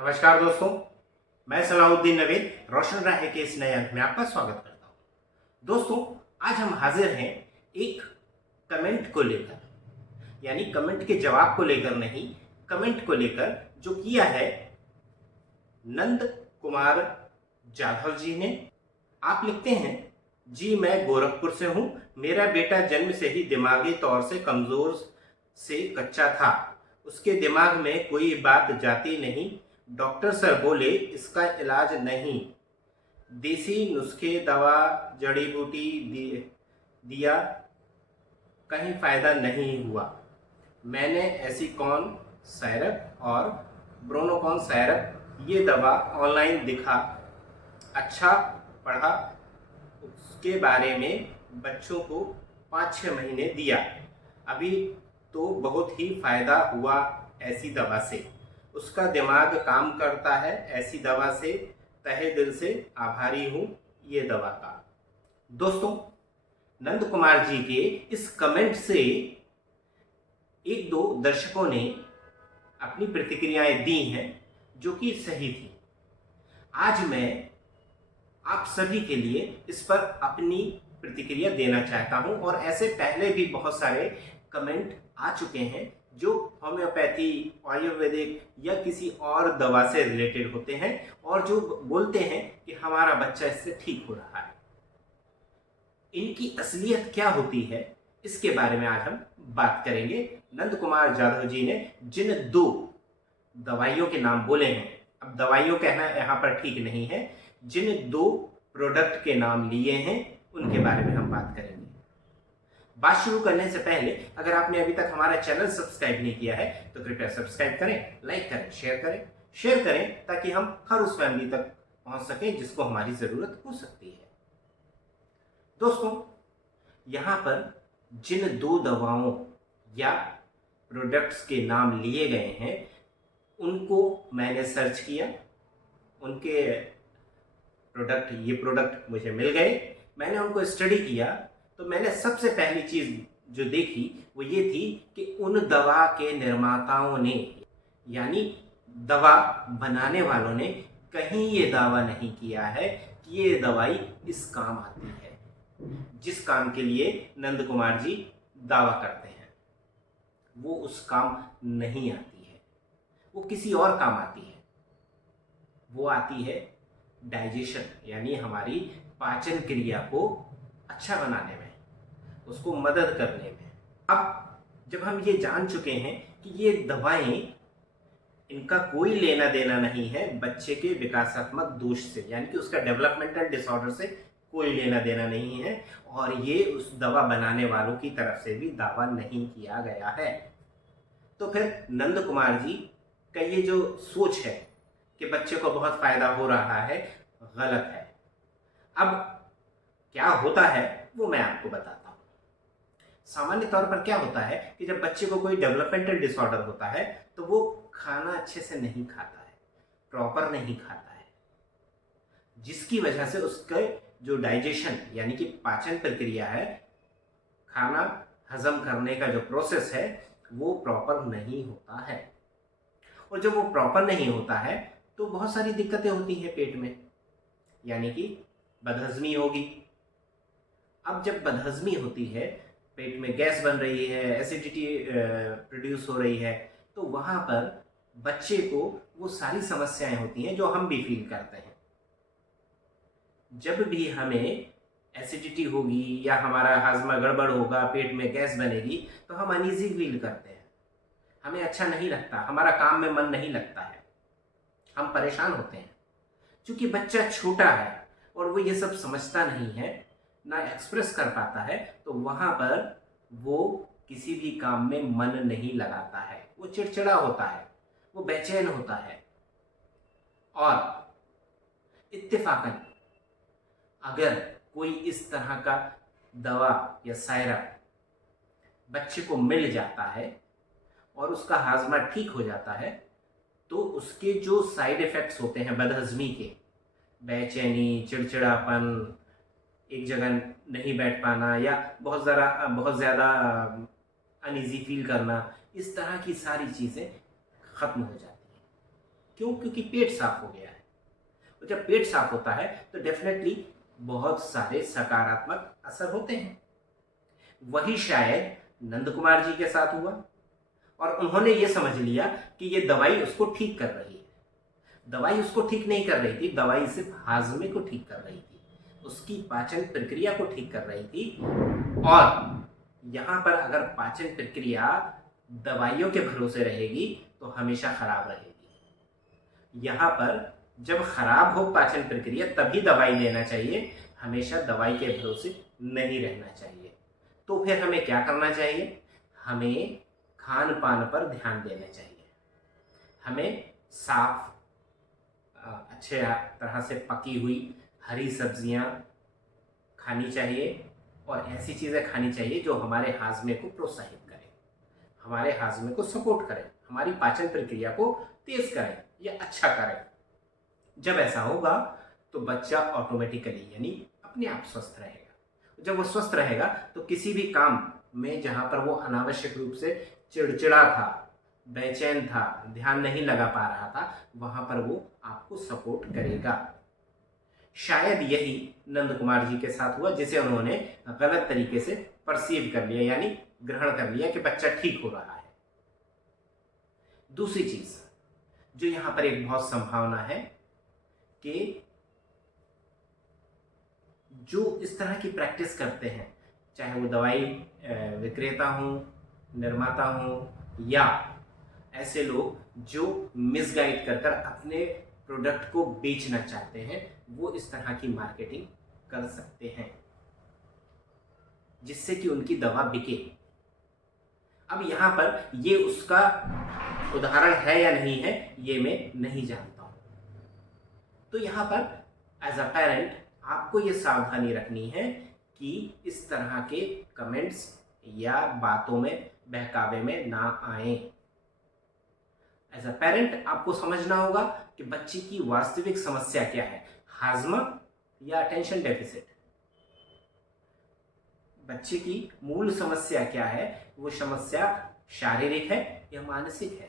नमस्कार दोस्तों, मैं सलाहुद्दीन नवीद रोशन राय के इस नए अंक में आपका स्वागत करता हूं। दोस्तों, आज हम हाजिर हैं एक कमेंट को लेकर, यानी कमेंट के जवाब को लेकर नहीं, कमेंट को लेकर जो किया है नंद कुमार जाधव जी ने। आप लिखते हैं, जी मैं गोरखपुर से हूं। मेरा बेटा जन्म से ही दिमागी तौर से कमजोर से कच्चा था। उसके दिमाग में कोई बात जाती नहीं। डॉक्टर सर बोले इसका इलाज नहीं। देसी नुस्खे दवा जड़ी बूटी दिया, कहीं फायदा नहीं हुआ। मैंने एसीकॉन सैरप और ब्रोनोकॉन सैरप ये दवा ऑनलाइन दिखा, अच्छा पढ़ा, उसके बारे में बच्चों को 5-6 महीने दिया। अभी तो बहुत ही फायदा हुआ ऐसी दवा से। उसका दिमाग काम करता है ऐसी दवा से। तहे दिल से आभारी हूँ ये दवा का। दोस्तों, नंद कुमार जी के इस कमेंट से एक दो दर्शकों ने अपनी प्रतिक्रियाएं दी हैं जो कि सही थी। आज मैं आप सभी के लिए इस पर अपनी प्रतिक्रिया देना चाहता हूं, और ऐसे पहले भी बहुत सारे कमेंट आ चुके हैं जो होम्योपैथी, आयुर्वेदिक या किसी और दवा से रिलेटेड होते हैं और जो बोलते हैं कि हमारा बच्चा इससे ठीक हो रहा है। इनकी असलियत क्या होती है इसके बारे में आज हम बात करेंगे। नंद कुमार जाधव जी ने जिन 2 दवाइयों के नाम बोले हैं, अब दवाइयों कहना यहाँ पर ठीक नहीं है, जिन 2 प्रोडक्ट के नाम लिए हैं उनके बारे में हम बात करेंगे। बात शुरू करने से पहले अगर आपने अभी तक हमारा चैनल सब्सक्राइब नहीं किया है तो कृपया सब्सक्राइब करें, लाइक करें, शेयर करें ताकि हम हर उस फैमिली तक पहुंच सकें जिसको हमारी जरूरत हो सकती है। दोस्तों, यहां पर जिन 2 दवाओं या प्रोडक्ट्स के नाम लिए गए हैं उनको मैंने सर्च किया, उनके ये प्रोडक्ट मुझे मिल गए। मैंने उनको स्टडी किया तो मैंने सबसे पहली चीज जो देखी वो ये थी कि उन दवा के निर्माताओं ने, यानी दवा बनाने वालों ने कहीं ये दावा नहीं किया है कि ये दवाई इस काम आती है जिस काम के लिए नंद कुमार जी दावा करते हैं। वो उस काम नहीं आती है, वो किसी और काम आती है। वो आती है डाइजेशन, यानी हमारी पाचन क्रिया को अच्छा बनाने में, उसको मदद करने में। अब जब हम ये जान चुके हैं कि ये दवाएं, इनका कोई लेना देना नहीं है बच्चे के विकासात्मक दोष से, यानी कि उसका डेवलपमेंटल डिसऑर्डर से कोई लेना देना नहीं है, और ये उस दवा बनाने वालों की तरफ से भी दावा नहीं किया गया है, तो फिर नंद कुमार जी का ये जो सोच है कि बच्चे को बहुत फायदा हो रहा है, गलत है। अब क्या होता है वो मैं आपको बताता हूँ। सामान्य तौर पर क्या होता है कि जब बच्चे को कोई डेवलपमेंटल डिसऑर्डर होता है तो वो खाना अच्छे से नहीं खाता है, प्रॉपर नहीं खाता है, जिसकी वजह से उसके जो डाइजेशन यानी कि पाचन प्रक्रिया है, खाना हजम करने का जो प्रोसेस है वो प्रॉपर नहीं होता है। और जब वो प्रॉपर नहीं होता है तो बहुत सारी दिक्कतें होती हैं पेट में, यानी कि बदहजमी होगी। अब जब बदहजमी होती है, पेट में गैस बन रही है, एसिडिटी प्रोड्यूस हो रही है, तो वहाँ पर बच्चे को वो सारी समस्याएं होती हैं जो हम भी फील करते हैं। जब भी हमें एसिडिटी होगी या हमारा हाजमा गड़बड़ होगा, पेट में गैस बनेगी, तो हम अनईजी फील करते हैं, हमें अच्छा नहीं लगता, हमारा काम में मन नहीं लगता है, हम परेशान होते हैं। क्योंकि बच्चा छोटा है और वो ये सब समझता नहीं है, ना एक्सप्रेस कर पाता है, तो वहाँ पर वो किसी भी काम में मन नहीं लगाता है, वो चिड़चिड़ा होता है, वो बेचैन होता है। और इत्तेफाकन अगर कोई इस तरह का दवा या सायरप बच्चे को मिल जाता है और उसका हाजमा ठीक हो जाता है, तो उसके जो साइड इफ़ेक्ट्स होते हैं बदहजमी के, बेचैनी, चिड़चिड़ापन, एक जगह नहीं बैठ पाना या बहुत ज़्यादा अनईजी फील करना, इस तरह की सारी चीज़ें ख़त्म हो जाती हैं। क्यों? क्योंकि पेट साफ हो गया है। और जब पेट साफ होता है तो डेफिनेटली बहुत सारे सकारात्मक असर होते हैं। वही शायद नंद कुमार जी के साथ हुआ और उन्होंने ये समझ लिया कि ये दवाई उसको ठीक कर रही है। दवाई उसको ठीक नहीं कर रही थी, दवाई सिर्फ हाजमे को ठीक कर रही थी, उसकी पाचन प्रक्रिया को ठीक कर रही थी। और यहाँ पर अगर पाचन प्रक्रिया दवाइयों के भरोसे रहेगी तो हमेशा खराब रहेगी। यहाँ पर जब खराब हो पाचन प्रक्रिया तभी दवाई लेना चाहिए, हमेशा दवाई के भरोसे नहीं रहना चाहिए। तो फिर हमें क्या करना चाहिए? हमें खान पान पर ध्यान देना चाहिए। हमें साफ अच्छे तरह से पकी हुई हरी सब्जियां खानी चाहिए और ऐसी चीज़ें खानी चाहिए जो हमारे हाजमे को प्रोत्साहित करें, हमारे हाजमे को सपोर्ट करें, हमारी पाचन प्रक्रिया को तेज करें या अच्छा करें। जब ऐसा होगा तो बच्चा ऑटोमेटिकली यानी अपने आप स्वस्थ रहेगा। जब वो स्वस्थ रहेगा तो किसी भी काम में जहाँ पर वो अनावश्यक रूप से चिड़चिड़ा था, बेचैन था, ध्यान नहीं लगा पा रहा था, वहाँ पर वो आपको सपोर्ट करेगा। शायद यही नंद कुमार जी के साथ हुआ, जिसे उन्होंने गलत तरीके से परसीव कर लिया यानी ग्रहण कर लिया कि बच्चा ठीक हो रहा है। दूसरी चीज जो यहाँ पर एक बहुत संभावना है कि जो इस तरह की प्रैक्टिस करते हैं, चाहे वो दवाई विक्रेता हो, निर्माता हो या ऐसे लोग जो मिसगाइड कर कर अपने प्रोडक्ट को बेचना चाहते हैं, वो इस तरह की मार्केटिंग कर सकते हैं जिससे कि उनकी दवा बिके। अब यहाँ पर ये उसका उदाहरण है या नहीं है ये मैं नहीं जानता हूँ। तो यहाँ पर एज अ पेरेंट आपको ये सावधानी रखनी है कि इस तरह के कमेंट्स या बातों में बहकावे में ना आए। एज अ पेरेंट आपको समझना होगा कि बच्चे की वास्तविक समस्या क्या है, हाजमा या अटेंशन डेफिसिट। बच्चे की मूल समस्या क्या है, वो समस्या शारीरिक है या मानसिक है।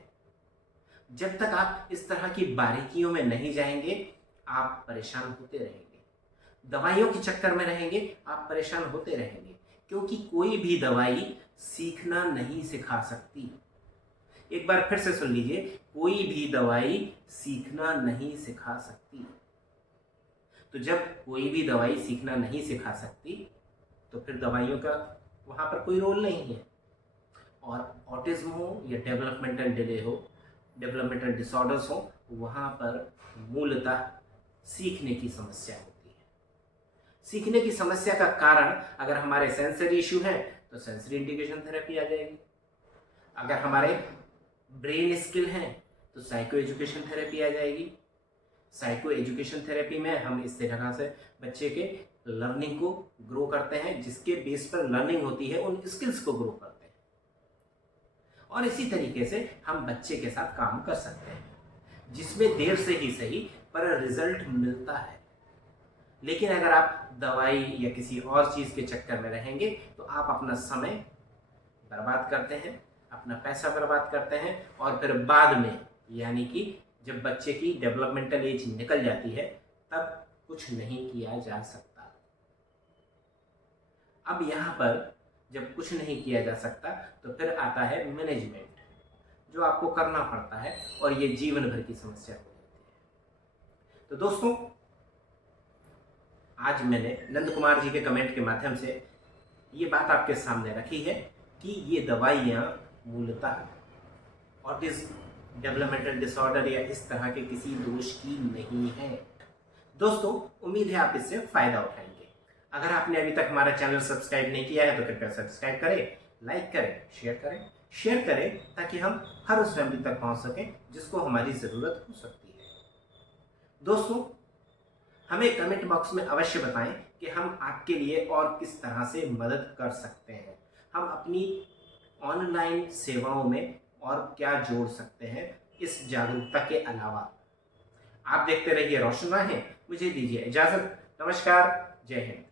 जब तक आप इस तरह की बारीकियों में नहीं जाएंगे आप परेशान होते रहेंगे, दवाइयों के चक्कर में रहेंगे आप परेशान होते रहेंगे, क्योंकि कोई भी दवाई सीखना नहीं सिखा सकती। एक बार फिर से सुन लीजिए, कोई भी दवाई सीखना नहीं सिखा सकती। तो जब कोई भी दवाई सीखना नहीं सिखा सकती तो फिर दवाइयों का वहाँ पर कोई रोल नहीं है। और ऑटिज्म हो या डेवलपमेंटल डिले हो, डेवलपमेंटल डिसऑर्डर्स हो, वहाँ पर मूलतः सीखने की समस्या होती है। सीखने की समस्या का कारण अगर हमारे सेंसरी इश्यू है तो सेंसरी इंटीग्रेशन थेरेपी आ जाएगी। अगर हमारे ब्रेन स्किल है तो साइको एजुकेशन थेरेपी आ जाएगी। साइको एजुकेशन थेरेपी में हम इस तरह से बच्चे के लर्निंग को ग्रो करते हैं, जिसके बेस पर लर्निंग होती है उन स्किल्स को ग्रो करते हैं। और इसी तरीके से हम बच्चे के साथ काम कर सकते हैं जिसमें देर से ही सही पर रिजल्ट मिलता है। लेकिन अगर आप दवाई या किसी और चीज़ के चक्कर में रहेंगे तो आप अपना समय बर्बाद करते हैं, अपना पैसा बर्बाद करते हैं और फिर बाद में यानी कि जब बच्चे की डेवलपमेंटल एज निकल जाती है तब कुछ नहीं किया जा सकता। अब यहाँ पर जब कुछ नहीं किया जा सकता तो फिर आता है मैनेजमेंट, जो आपको करना पड़ता है और ये जीवन भर की समस्या हो जाती है। तो दोस्तों, आज मैंने नंद कुमार जी के कमेंट के माध्यम से ये बात आपके सामने रखी है कि ये दवाइयाँ मूलतः ऑटिज्म, डेवलपमेंटल डिसऑर्डर या इस तरह के किसी दोष की नहीं है। दोस्तों, उम्मीद है आप इससे फायदा उठाएंगे। अगर आपने अभी तक हमारा चैनल सब्सक्राइब नहीं किया है तो कृपया सब्सक्राइब करें, लाइक करें, शेयर करें ताकि हम हर उस फैमिली तक पहुंच सकें जिसको हमारी ज़रूरत हो सकती है। दोस्तों, हमें कमेंट बॉक्स में अवश्य बताएं कि हम आपके लिए और किस तरह से मदद कर सकते हैं। हम अपनी ऑनलाइन सेवाओं में और क्या जोड़ सकते हैं इस जागरूकता के अलावा। आप देखते रहिए रोशन राहें। मुझे दीजिए इजाज़त। नमस्कार, जय हिंद।